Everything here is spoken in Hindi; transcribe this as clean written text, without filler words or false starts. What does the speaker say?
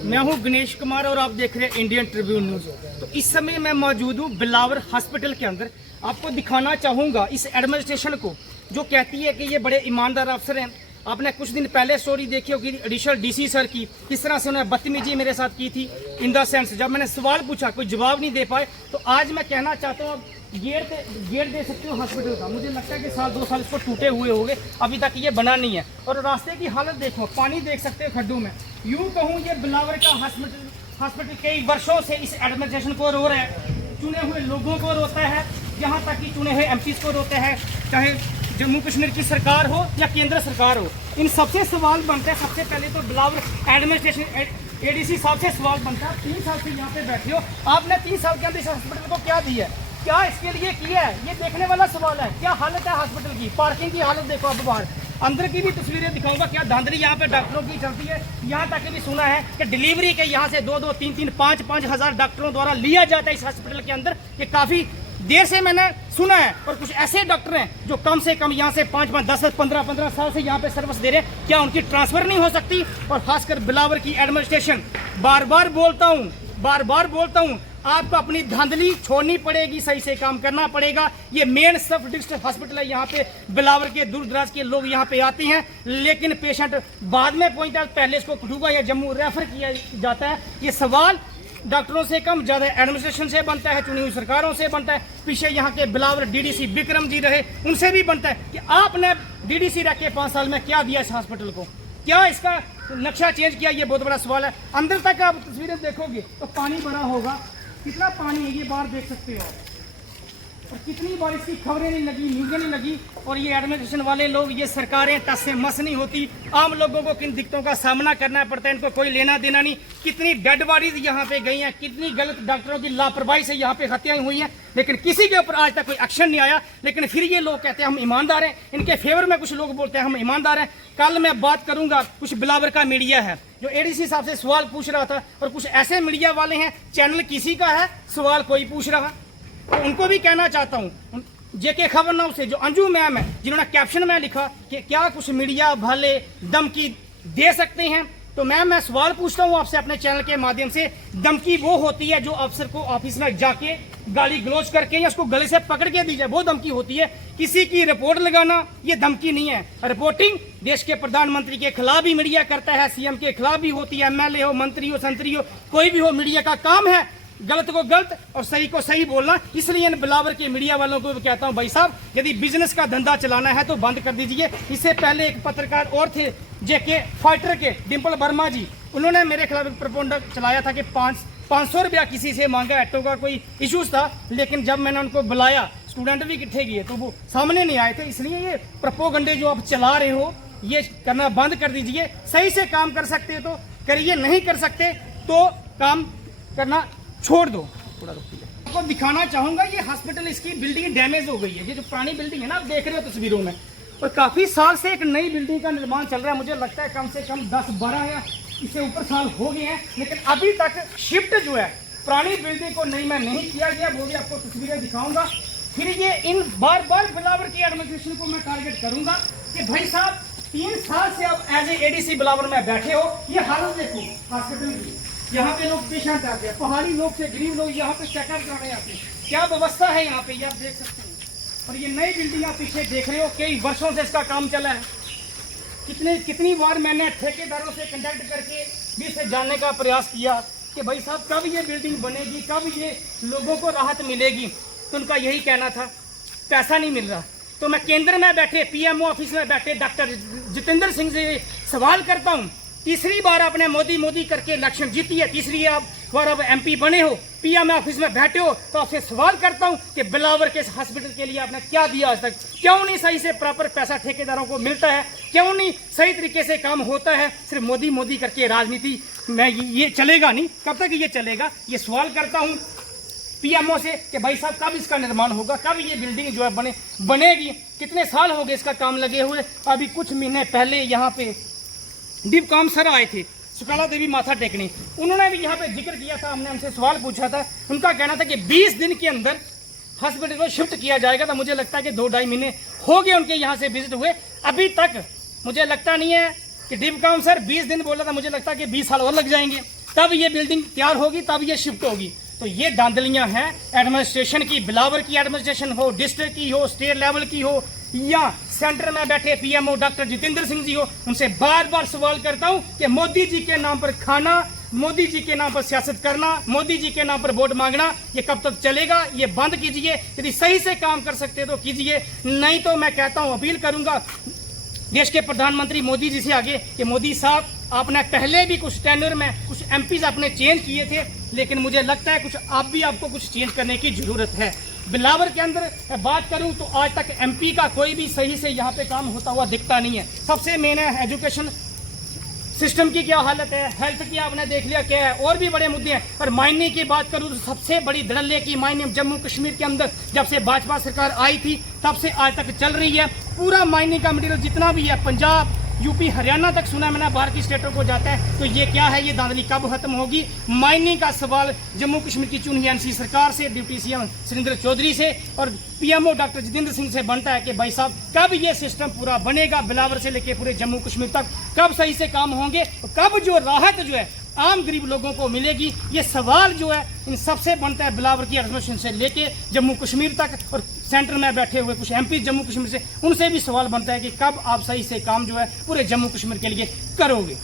मैं हूं गणेश कुमार और आप देख रहे हैं इंडियन ट्रिब्यून न्यूज। तो इस समय मैं मौजूद हूं बिलावर हॉस्पिटल के अंदर। आपको दिखाना चाहूंगा इस एडमिनिस्ट्रेशन को जो कहती है कि ये बड़े ईमानदार अफसर हैं। आपने कुछ दिन पहले स्टोरी देखी होगी एडिशनल डीसी सर की, किस तरह से उन्होंने बदतमीजी मेरे साथ की थी। इन द सेंस जब मैंने सवाल पूछा कोई जवाब नहीं दे पाए, तो आज मैं कहना चाहता हूँ गेट दे सकते हो हॉस्पिटल का। मुझे लगता है कि साल 2 साल इसको टूटे हुए हो गए, अभी तक ये बना नहीं है। और रास्ते की हालत देखो, पानी देख सकते हो खड्डों में। यूँ कहूँ ये बिलावर का हॉस्पिटल कई वर्षों से इस एडमिनिस्ट्रेशन को रो रहा है, चुने हुए लोगों को रोता है, यहाँ तक कि चुने हुए एमपीज को रोते हैं, चाहे जम्मू कश्मीर की सरकार हो या केंद्र सरकार हो। इन सबसे सवाल बनता है, सबसे पहले तो बिलावर एडमिनिस्ट्रेशन एडीसी साहब से सवाल बनता है। 3 साल से यहाँ पे बैठे हो, आपने 3 साल के अंदर इस हॉस्पिटल को क्या दिया है, क्या इसके लिए किया है, ये देखने वाला सवाल है। क्या हालत है हॉस्पिटल की, पार्किंग की हालत देखो। अब बाहर अंदर की भी तस्वीरें दिखाऊंगा, क्या धांधली यहाँ पे डॉक्टरों की चलती है। यहाँ तक भी सुना है कि डिलीवरी के यहाँ से 2-2, 3-3, 5-5 हज़ार डॉक्टरों द्वारा लिया जाता है इस हॉस्पिटल के अंदर। ये काफ़ी देर से मैंने सुना है। और कुछ ऐसे डॉक्टर हैं जो कम से कम यहाँ से 5-5, 10, 15 साल से यहाँ पे सर्विस दे रहे हैं। क्या उनकी ट्रांसफर नहीं हो सकती? और खासकर बिलावर की एडमिनिस्ट्रेशन, बार बार बोलता हूँ, आपको अपनी धांधली छोड़नी पड़ेगी, सही से काम करना पड़ेगा। ये मेन सब डिस्ट्रिक्ट हॉस्पिटल है, यहाँ पे बिलावर के दूर दराज के लोग यहाँ पे आते हैं, लेकिन पेशेंट बाद में पहुंचता है, पहले इसको कठुआ या जम्मू रेफर किया जाता है। ये सवाल डॉक्टरों से कम ज्यादा एडमिनिस्ट्रेशन से बनता है, चुनी हुई सरकारों से बनता है। पीछे यहाँ के बिलावर डीडीसी विक्रम जी रहे, उनसे भी बनता है कि आपने डीडीसी रख के 5 साल में क्या दिया इस हॉस्पिटल को, क्या इसका नक्शा चेंज किया। ये बहुत बड़ा सवाल है। अंदर तक आप तस्वीरें देखोगे तो पानी भरा होगा, कितना पानी है ये बाहर देख सकते हो आप। और कितनी बार इसकी खबरें नहीं लगी, न्यूज़ें नहीं लगी। और ये एडमिनिस्ट्रेशन वाले लोग, ये सरकारें टस से मस नहीं होती। आम लोगों को किन दिक्कतों का सामना करना पड़ता है, इनको कोई लेना देना नहीं। कितनी डेड बॉडीज यहाँ पे गई हैं, कितनी गलत डॉक्टरों की लापरवाही से यहाँ पे हत्याएं हुई हैं, लेकिन किसी के ऊपर आज तक कोई एक्शन नहीं आया। लेकिन फिर ये लोग कहते हैं हम ईमानदार हैं, इनके फेवर में कुछ लोग बोलते हैं हम ईमानदार हैं। कल मैं बात करूंगा, कुछ बिलावर का मीडिया है जो एडीसी साहब से सवाल पूछ रहा था, और कुछ ऐसे मीडिया वाले हैं, चैनल किसी का है, सवाल कोई पूछ रहा। तो उनको भी कहना चाहता हूँ, जेके खबर नाउ से जो अंजू मैम है, जिन्होंने कैप्शन में लिखा कि क्या कुछ मीडिया वाले धमकी दे सकते हैं, तो मैम मैं सवाल पूछता हूँ आपसे अपने चैनल के माध्यम से। धमकी वो होती है जो अफसर को ऑफिस में जाके गाली गलोच करके या उसको गले से पकड़ के दी जाए, वो धमकी होती है। किसी की रिपोर्ट लगाना ये धमकी नहीं है। रिपोर्टिंग देश के प्रधानमंत्री के खिलाफ भी मीडिया करता है, सीएम के खिलाफ भी होती है, एमएलए हो, मंत्री हो, संतरी हो, कोई भी हो, मीडिया का काम है गलत को गलत और सही को सही बोलना। इसलिए इन बिलावर के मीडिया वालों को कहता हूं, भाई साहब यदि बिजनेस का धंधा चलाना है तो बंद कर दीजिए। इससे पहले एक पत्रकार और थे जेके फाइटर के, डिम्पल वर्मा जी, उन्होंने मेरे खिलाफ एक प्रोपोगंडा चलाया था कि 500 रुपया किसी से मांगा, ऑटो का कोई इशूज था। लेकिन जब मैंने उनको बुलाया, स्टूडेंट भी इकट्ठे किए, तो वो सामने नहीं आए थे। इसलिए ये प्रोपोगंडे जो आप चला रहे हो ये करना बंद कर दीजिए। सही से काम कर सकते हो तो करिए, नहीं कर सकते तो काम करना छोड़ दो। थोड़ा रुकिए, आपको दिखाना चाहूंगा ये हॉस्पिटल, इसकी बिल्डिंग डैमेज हो गई है। ये जो पुरानी बिल्डिंग है ना, आप देख रहे हो तस्वीरों में, और काफी साल से एक नई बिल्डिंग का निर्माण चल रहा है। मुझे लगता है कम से कम 10-12 या इससे ऊपर साल हो गए हैं, लेकिन अभी तक शिफ्ट जो है पुरानी बिल्डिंग को नई में नहीं किया गया। वो भी आपको तस्वीरें दिखाऊंगा। फिर ये इन बार बिलावर की एडमिनिस्ट्रेशन को मैं टारगेट करूंगा कि भाई साहब 3 साल से आप एज ए एडीसी बिलावर में बैठे हो, ये हालत देखो हॉस्पिटल की। यहाँ पे लोग पेशेंट आते हैं, पहाड़ी लोग से गरीब लोग यहाँ पे चेकअप कराने आते हैं। क्या व्यवस्था है यहाँ पे, ये आप देख सकते हैं। और ये नई बिल्डिंग आप पीछे देख रहे हो, कई वर्षों से इसका काम चला है। कितनी बार मैंने ठेकेदारों से कंटेक्ट करके भी इसे जानने का प्रयास किया कि भाई साहब कब ये बिल्डिंग बनेगी, कब ये लोगों को राहत मिलेगी। तो उनका यही कहना था पैसा नहीं मिल रहा। तो मैं केंद्र में बैठे, पीएमओ ऑफिस में बैठे डॉक्टर जितेंद्र सिंह से सवाल करता हूँ, तीसरी बार आपने मोदी करके इलेक्शन जीती है, तीसरी बार अब एमपी बने हो, पीएम ऑफिस में बैठे हो, तो आपसे सवाल करता हूं कि बिलावर के हॉस्पिटल के लिए आपने क्या दिया आज तक? क्यों नहीं सही से प्रॉपर पैसा ठेकेदारों को मिलता है? क्यों नहीं सही तरीके से काम होता है? सिर्फ मोदी करके राजनीति में ये चलेगा नहीं। कब तक ये चलेगा? ये सवाल करता हूँ पीएमओ से कि भाई साहब कब इसका निर्माण होगा, कब ये बिल्डिंग जो है बनेगी? कितने साल हो गए इसका काम लगे हुए? अभी कुछ महीने पहले यहाँ पे डिपकॉम सर आए थे, सुकला देवी माथा टेकने, उन्होंने भी यहाँ पे जिक्र किया था। हमने उनसे सवाल पूछा था, उनका कहना था कि 20 दिन के अंदर हॉस्पिटल को शिफ्ट किया जाएगा। तो मुझे लगता है कि 2-2.5 महीने हो गए उनके यहाँ से विजिट हुए, अभी तक मुझे लगता नहीं है कि डिपकॉम सर 20 दिन बोला था, मुझे लगता है कि 20 साल और लग जाएंगे। तब ये बिल्डिंग तैयार होगी, तब ये शिफ्ट होगी। तो ये धांधलियां हैं एडमिनिस्ट्रेशन की, बिलावर की एडमिनिस्ट्रेशन हो, डिस्ट्रिक्ट की हो, स्टेट लेवल की हो, या सेंटर में बैठे पीएमओ डॉक्टर जितेंद्र सिंह जी हो। उनसे बार बार सवाल करता हूं कि मोदी जी के नाम पर खाना, मोदी जी के नाम पर सियासत करना, मोदी जी के नाम पर वोट मांगना, ये कब तक चलेगा? ये बंद कीजिए। यदि सही से काम कर सकते तो कीजिए, नहीं तो मैं कहता हूं, अपील करूंगा देश के प्रधानमंत्री मोदी जी से आगे कि मोदी साहब, आपने पहले भी कुछ टेन्योर में कुछ एमपीज आपने चेंज किए थे, लेकिन मुझे लगता है कुछ आपको कुछ चेंज करने की जरूरत है। बिलावर के अंदर बात करूं तो आज तक एमपी का कोई भी सही से यहाँ पे काम होता हुआ दिखता नहीं है। सबसे मेन है एजुकेशन सिस्टम की क्या हालत है, हेल्थ की आपने देख लिया क्या है, और भी बड़े मुद्दे हैं। पर मायने की बात करूं तो सबसे बड़ी धड़ल्ले की मायने जम्मू कश्मीर के अंदर जब से भाजपा सरकार आई थी तब से आज तक चल रही है। पूरा मायने का मटीरियल जितना भी है, पंजाब, यूपी, हरियाणा तक सुना मैंने बाहर की स्टेटों को जाता है। तो ये क्या है, ये धांधली कब खत्म होगी? माइनिंग का सवाल जम्मू कश्मीर की चुनी एनसी सरकार से, डिप्टी सीएम सुरेंद्र चौधरी से और पीएमओ डॉक्टर जितेंद्र सिंह से बनता है कि भाई साहब कब ये सिस्टम पूरा बनेगा, बिलावर से लेके पूरे जम्मू कश्मीर तक कब सही से काम होंगे, कब जो राहत जो है आम गरीब लोगों को मिलेगी। ये सवाल जो है इन सबसे बनता है, बिलावर की एडमिनिस्ट्रेशन से लेके जम्मू कश्मीर तक, और सेंटर में बैठे हुए कुछ एमपी जम्मू कश्मीर से, उनसे भी सवाल बनता है कि कब आप सही से काम जो है पूरे जम्मू कश्मीर के लिए करोगे।